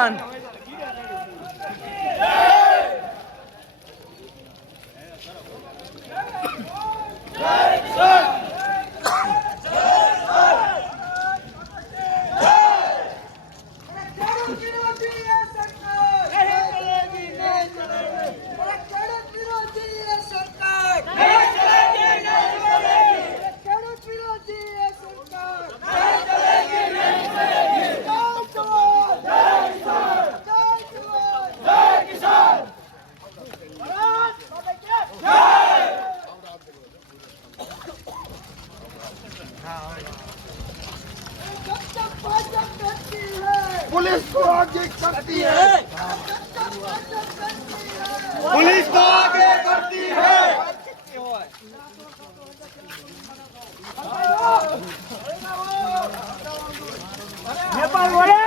કિસાન police को आगे करती है, पुलिस को आगे करती है। नेपाल वाले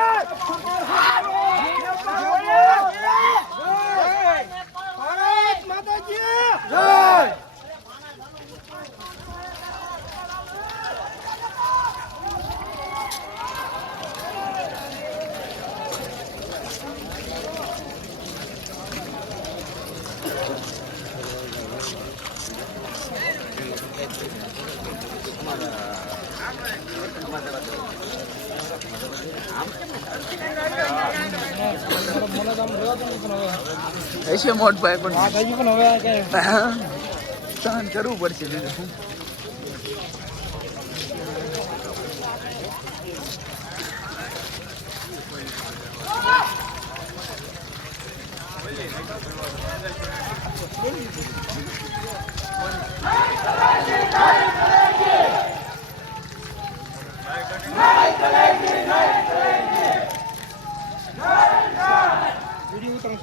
भारत माता की जय। ऐसे मोट भाई પણ સહન કરવું પડશે બીજું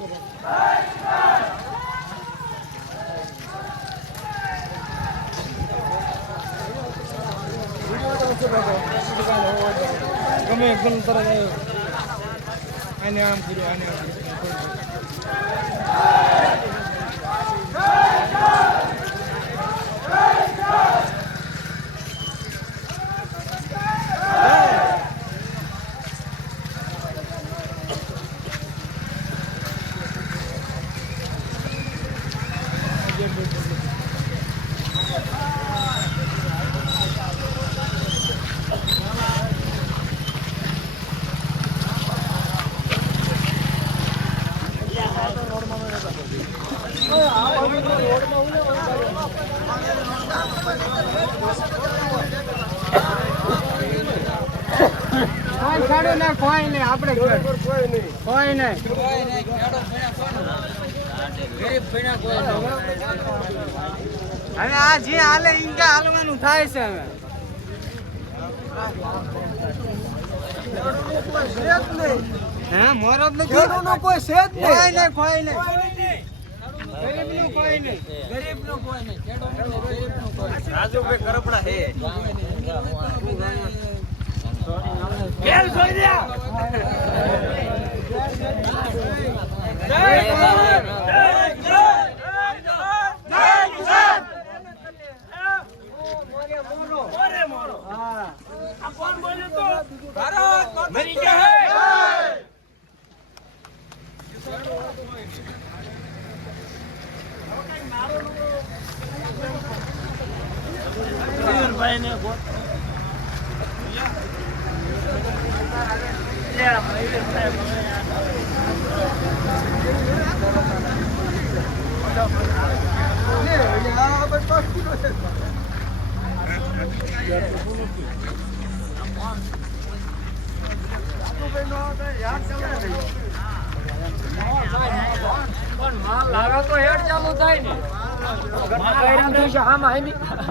ગમે એકદમ તરત આને આમ કર્યું આને આમ ખેડો ના કોઈ નહીં આપણે કોઈ નહીં હવે આ જે હાલે ઇન્કા હાલવાનું થાય છે હવે હા મોરો જ નથી કોઈ છે જ નહીં કોઈ નહીં ગરીબ નું કોઈ નહીં રાજુભાઈ કરપડા છે કેમ જોઈ રહ્યા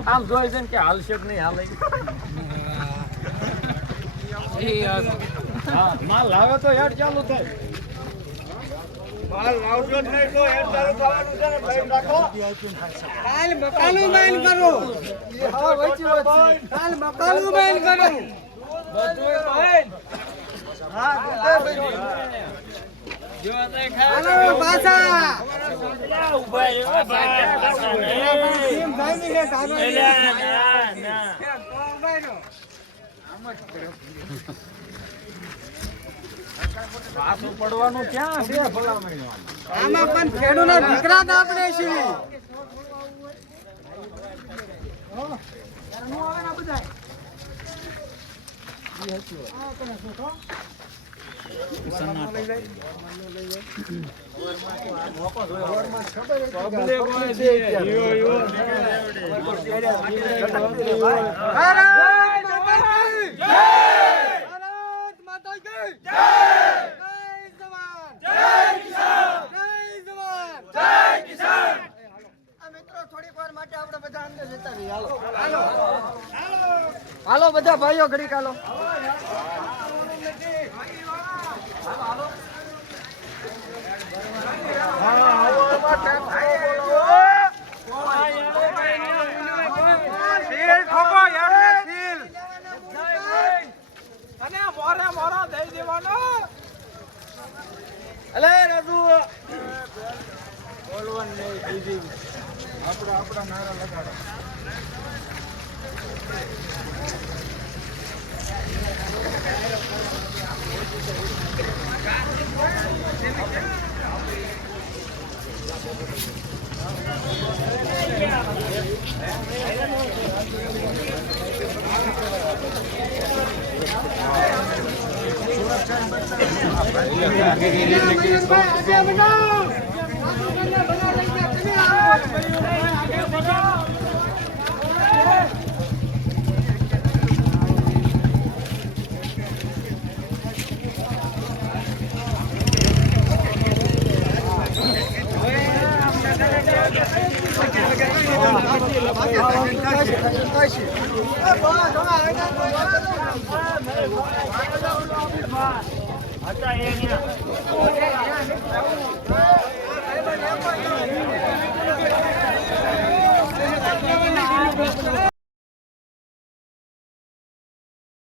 આમ જોઈ છે કે હાલશે નહીં હાલે માલ લાવે તો હેડ ચાલુ થાય માલ લાવજો નહીં તો હેડ ચાલુ થવાનું છે ને ભાઈ રાખો કાલ મકાનું બેન કરો હા વચ્ચે કાલ મકાનું બેન કરો બધું બેન હા બધું જો તે ખાલો પાછા ઉભા રે ભાઈ કેમ ભાઈ ને તારો ના ભાઈ નો આમ જ કરો પાછું પડવાનું ક્યાં છે ભલામણ આમાં પણ ખેડૂતના દીકરા જ આપણે છીએ. હાલો બધા ભાઈઓ ઘડીક હાલો. આપડા નારા લગાડો.